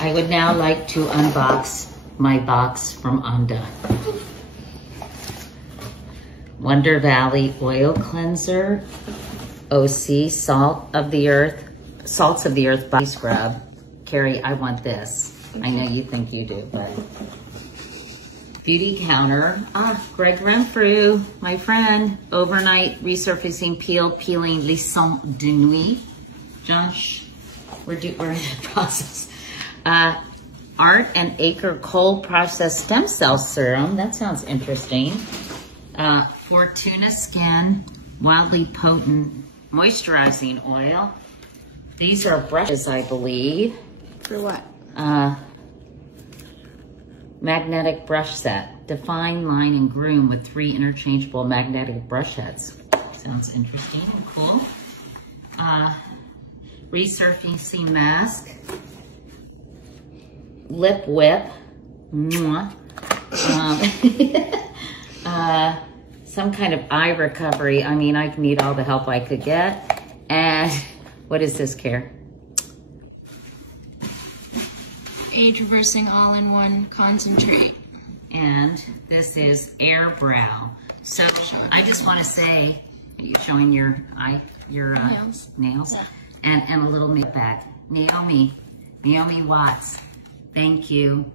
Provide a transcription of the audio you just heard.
I would now like to unbox my box from ONDA. Wonder Valley Oil Cleanser, OC, Salts of the Earth Body Scrub. Carrie, I want this. I know you think you do, but. Beauty Counter, Greg Renfrew, my friend. Overnight Resurfacing Peel, Peeling Leçon de Nuit. John, we're in the process. Art and Acre Cold Processed Stem Cell Serum. That sounds interesting. Fortuna Skin Wildly Potent Moisturizing Oil. These are brushes, I believe. For what? Magnetic brush set. Define, line, and groom with 3 interchangeable magnetic brush heads. Sounds interesting and cool. Resurfacing mask. Lip whip. Mwah. Some kind of eye recovery. I mean, I need all the help I could get. And what is this, Care? Age reversing all-in-one concentrate. And this is Air Brow. So I just want to say, are you showing your nails? Yeah. And a little makeup back. Naomi Watts, thank you.